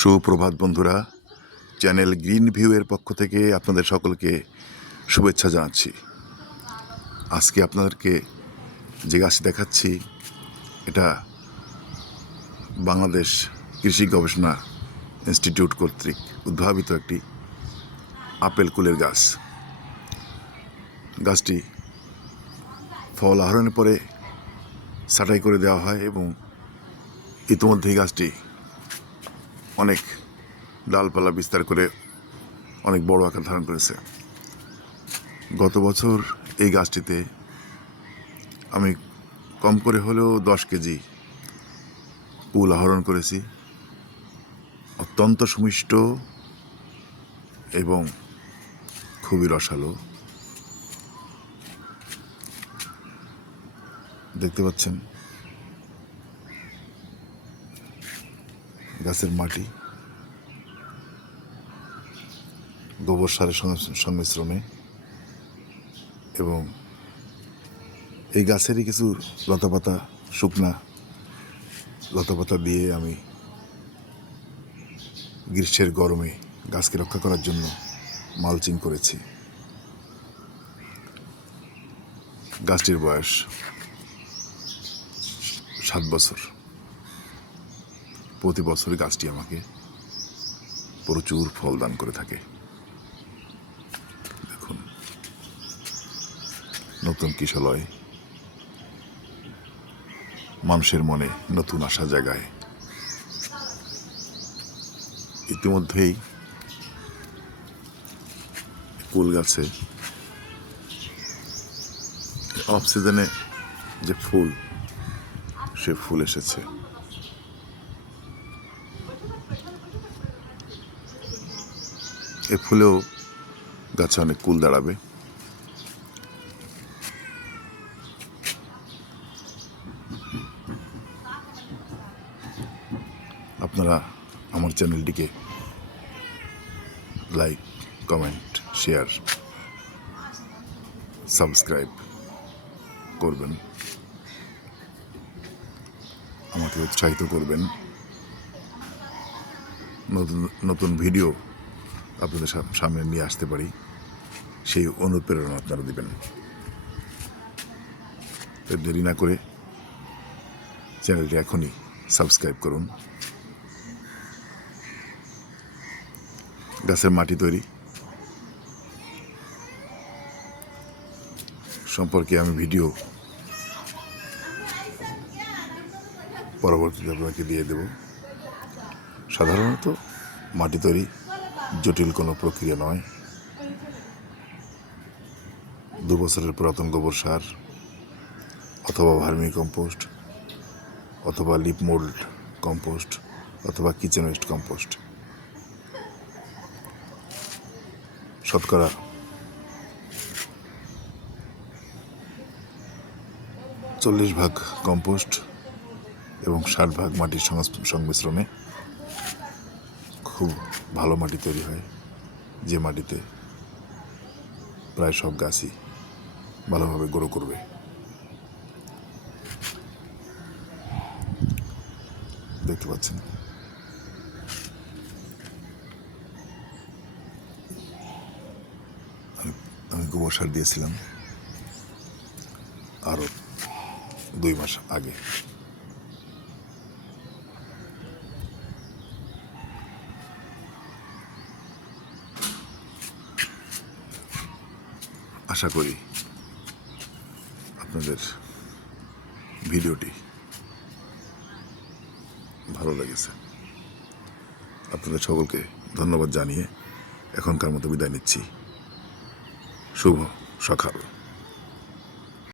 সুপ্রভাত বন্ধুরা, channel green ভিউয়ের পক্ষ থেকে আপনাদের সকলকে শুভেচ্ছা জানাচ্ছি। আজকে আপনাদেরকে যে গাছ দেখাচ্ছি, এটা বাংলাদেশ কৃষি গবেষণা ইনস্টিটিউট কর্তৃক উদ্ভাবিত একটি আপেল কুলের গাছ। গাছটি ফল আহরণের পরে ছাঁটাই করে দেওয়া হয় এবং ইতিমধ্যেই গাছটি অনেক ডালপালা বিস্তার করে অনেক বড় আকার ধারণ করেছে। গত বছর এই গাছটিতে আমি কম করে হলেও দশ কেজি কুল আহরণ করেছি। অত্যন্ত সুমিষ্ট এবং খুবই রসালো। দেখতে পাচ্ছেন গাছের মাটি, গোবর সারের সংমিশ্রণে, এবং এই গাছেরই কিছু লতাপাতা, শুকনা লতাপাতা দিয়ে আমি গ্রীষ্মের গরমে গাছকে রক্ষা করার জন্য মালচিং করেছি। গাছটির বয়স সাত বছর। প্রতি বছরই গাছটি আমাকে প্রচুর ফল দান করে থাকে। দেখুন। নতুন কিশলয়। মানুষের মনে নতুন আশা জাগায়। ইতিমধ্যেই কুল গাছে অফ সিজনে যে ফুল, সে ফুল এসেছে। এ ফুলেও গাছে অনেক কুল দাঁড়াবে। আপনারা আমার চ্যানেলটিকে লাইক, কমেন্ট, শেয়ার, সাবস্ক্রাইব করবেন। আমাকে উৎসাহিত করবেন। নতুন নতুন ভিডিও আপনাদের সামনে নিয়ে আসতে পারি। সেই অনুপ্রেরণা আপনারা দেবেন। দেরি না করে চ্যানেলটি এখনই সাবস্ক্রাইব করুন। গাছের মাটি তৈরি। সম্পর্কে আমি ভিডিও পরবর্তীতে আপনাকে দিয়ে দেব। সাধারণত মাটি তৈরি জটিল কোনো প্রক্রিয়া নয়। দু বছরের পুরাতন গোবর সার, অথবা ভার্মি কম্পোস্ট, অথবা লিপ মোল্ড কম্পোস্ট, অথবা কিচেন ওয়েস্ট কম্পোস্ট। শতকরা চল্লিশ ভাগ কম্পোস্ট এবং ষাট ভাগ মাটির সংমিশ্রণে খুব ভালো মাটি তৈরি হয়। যে মাটিতে প্রায় সব গাছই ভালোভাবে গ্রো করবে। দেখতে পাচ্ছেন? আমি- গোবর সার দিয়েছিলাম। আরও দুই মাস আগে। আশা করি আপনাদের ভিডিওটি ভালো লেগেছে। আপনাদের সকলকে ধন্যবাদ জানিয়ে এখনকার মতো বিদায় নিচ্ছি। শুভ সকাল।